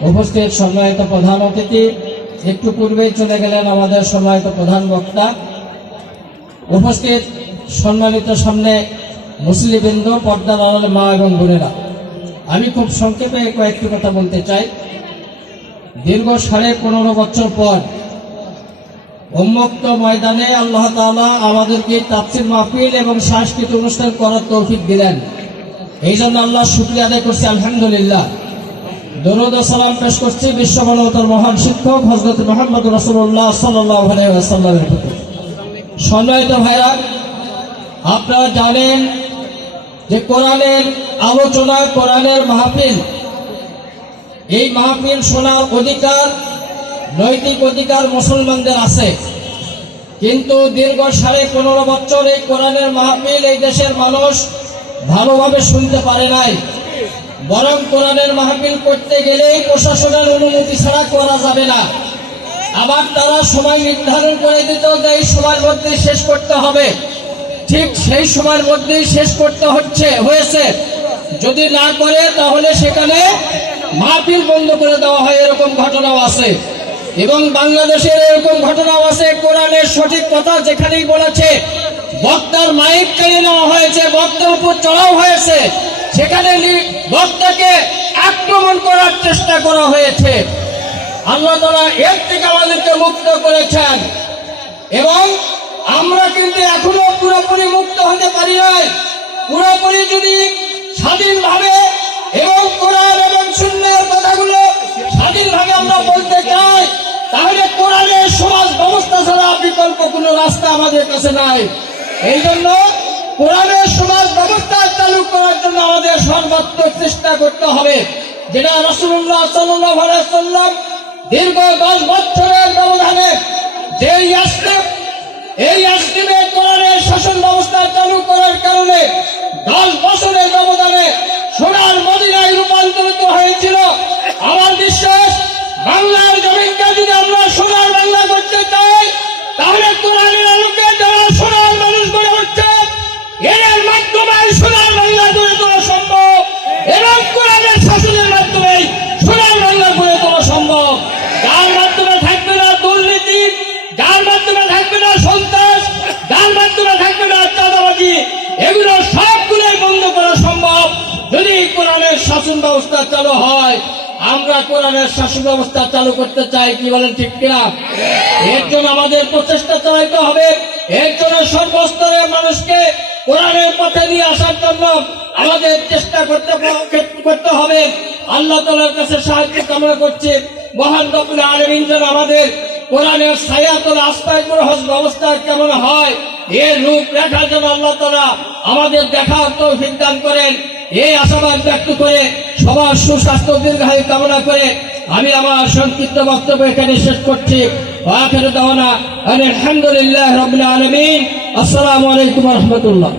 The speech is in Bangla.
উপস্থিত সম্মানিত প্রধান অতিথি, একটু পূর্বেই চলে গেলেন আমাদের সম্মানিত প্রধান বক্তা। উপস্থিত সম্মানিত সামনে মুসলিবৃন্দ পর্দার আড়ালে মা এবং বোনেরা। আমি খুব সংক্ষেপে কয়েকটি কথা বলতে চাই। দীর্ঘ সাড়ে পনেরো বছর পর উন্মুক্ত ময়দানে আল্লাহ তালা আমাদেরকে তাফসির মাহফিল এবং সাংস্কৃতিক অনুষ্ঠান করার তৌফিক দিলেন। এই জন্য আল্লাহ শুক্রিয়া আদায় করছি, আলহামদুলিল্লাহ। দরুদ সালাম পেশ করছি বিশ্ব মানবতার মহান শিক্ষক হজরত মোহাম্মদ রসুল্লাহ সাল্লামের প্রতি। সম্মানিত ভাইরা, আপনারা জানেন যে কোরআনের আলোচনা, কোরআনের মাহফিল, এই মাহফিল শোনার অধিকার, নৈতিক অধিকার মুসলমানদের আছে। কিন্তু দীর্ঘ সাড়ে পনেরো বছর এই কোরআনের মাহফিল এই দেশের মানুষ ভালোভাবে শুনতে পারে নাই। বরং কোরআনের মাহফিল করতে গেলেই প্রশাসনের অনুমতি ছাড়া করা যাবে না। আবার তারা সময় নির্ধারণ করে দিত যে এই সময়ের মধ্যে শেষ করতে হবে। ঠিক সেই সময়ের মধ্যেই শেষ করতে হচ্ছে, হয়েছে। যদি না করে, তাহলে সেখানে মাহফিল বন্ধ করে দেওয়া হয়, এরকম ঘটনাও আছে। এবং বাংলাদেশের এরকম ঘটনাও আছে, কোরআনের সঠিক কথা যেখানেই বলেছে, বক্তার মাইক কেড়ে নেওয়া হয়েছে, বক্তার উপর চড়াও হয়েছে। সেখানে বক্তাকে আক্রমণ করার চেষ্টা করা হয়েছে। আল্লাহ তারা এর থেকে আমাদেরকে মুক্ত করেছেন। এবং আমরা কিন্তু এখনও পুরোপুরি মুক্ত হতে পারি নাই। পুরোপুরি যদি স্বাধীনভাবে এবং কোরআন এবং শূন্যের কথাগুলো স্বাধীনভাবে আমরা বলতে চাই, তাহলে কোরআনের সমাজ ব্যবস্থা ছাড়া বিকল্প কোনো রাস্তা আমাদের কাছে নাই। এই জন্য কোরআনের সমাজ চেষ্টা করতে হবে। যেটা রসুল্লাহ সাল্লাম দীর্ঘ দশ বছরের ব্যবধানে যে ইয়াস্তেপ এই আস্তিমে কোরআনের শাসন ব্যবস্থা চালু করার কারণে দশ বছরের ব্যবধানে সোনার মদিনায় রূপান্তরিত হয়েছিল। আমার বিশ্বাস, বাংলার জমিনকে যদি আমরা সোনার বাংলা করতে চাই, তাহলে কোরআনের আলোকে যারা সোনার মানুষ গড়ে উঠছে এর মাধ্যমে সোনার ব্যবস্থা চালু হয়। আমরা কোরআনের শাসন ব্যবস্থা চালু করতে চাই কি বলেন ঠিক কিনা? এর জন্য আমাদের প্রচেষ্টা চালাইতে হবে। এর জন্য সর্বস্তরের মানুষকে কোরআনের পথে নিয়ে আসার জন্য আমাদের চেষ্টা করতে করতে হবে। আল্লাহ তালার কাছে সাহায্য কামনা করছে। মহান রব্বুল আলমিন যেন আমাদের কোরআনের ছায়াতল আশ্রয় গ্রহণ ব্যবস্থা কেমন হয় এর রূপ রেখা যেন আল্লাহ তালা আমাদের দেখার তৌফিক দান করেন। এই আশাবাদ ব্যক্ত করে সবার সুস্বাস্থ্য দীর্ঘায়ু কামনা করে আমি আমার সংক্ষিপ্ত বক্তব্য এখানে শেষ করছি। আলহামদুলিল্লাহ রবিল আলমিন। আসসালামু আলাইকুম রহমতুল্লাহ।